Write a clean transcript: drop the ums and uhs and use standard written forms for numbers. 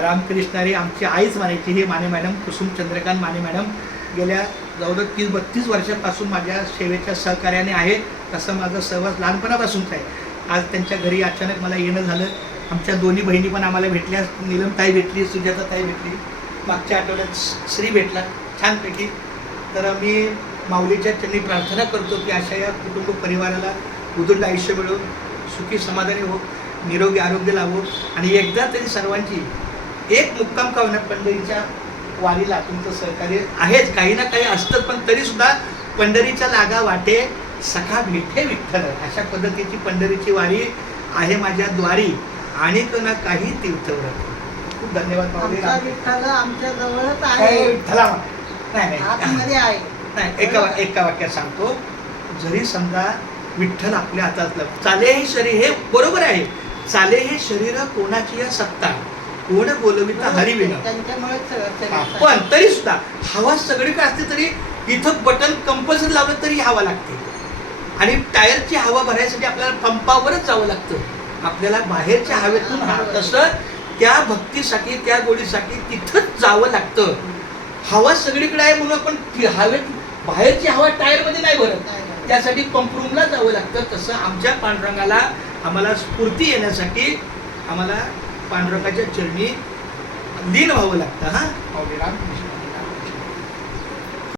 रामकृष्णारी आमची आईच म्हणायची. ही माने मॅडम, कुसुम चंद्रकांत माने मॅडम गेल्या जवळजवळ 30-32 वर्षापासून माझ्या सेवेच्या सहकार्याने आहे. तसं माझं सहवास लहानपणापासूनच आहे. आज त्यांच्या घरी अचानक मला येणं झालं. आमच्या दोन्ही बहिणी पण आम्हाला भेटल्या. नीलमताई भेटली, सुजाताताई भेटली, मागच्या आठवड्यात श्री भेटला छानपैकी. तर मी माऊलीच्या चरणी प्रार्थना करतो की अशा या कुटुंब परिवाराला उदंड आयुष्य मिळो, सुखी समाधानी हो, निरोगी आरोग्य लाभो आणि एकदा तरी सर्वांची एक मुक्काम का होणार पंढरीच्या वारीला तुमचं सहकार्य आहेच. काही ना काही असतं, पण तरीसुद्धा पंढरीच्या लागा वाटे सखा भेटे विठ्ठल, अशा पद्धतीची पंढरीची वारी आहे माझ्या द्वारी. आणि ना काही तीर्थव्रत. खूप धन्यवाद माऊली. विठ्ठल आमच्या जवळच आहे. विठ्ठला नाही आतमध्ये आहे. नाही, एका वाक्यात सांगतो. जरी समजा विठ्ठल आपल्या हातातलं चाले हे शरीर, हे बरोबर आहे, चाले हे शरीर कोणाची या सत्ता, कोण बोलविता हरिविना, पण तरी सुद्धा हवा सगळीकडे असते. तरी इथं बटन कंपल्सरी लावलं तरी हवा लागते. आणि टायरची हवा भरायसाठी आपल्याला पंपावरच जावं लागतं. आपल्याला बाहेरच्या हवेतून तसं त्या भक्तीसाठी, त्या गोडीसाठी तिथंच जावं लागतं. हवा सगळीकडे आहे म्हणून आपण हवेत बाहेरची हवा टायरमध्ये नाही भरत, त्यासाठी पंपरूमला जावं लागतं. तसं आमच्या पांडुरंगाला आम्हाला स्फूर्ती येण्यासाठी आम्हाला पांडुरंगाच्या चरणी लीन व्हावं लागतं. हा, रामकृष्ण.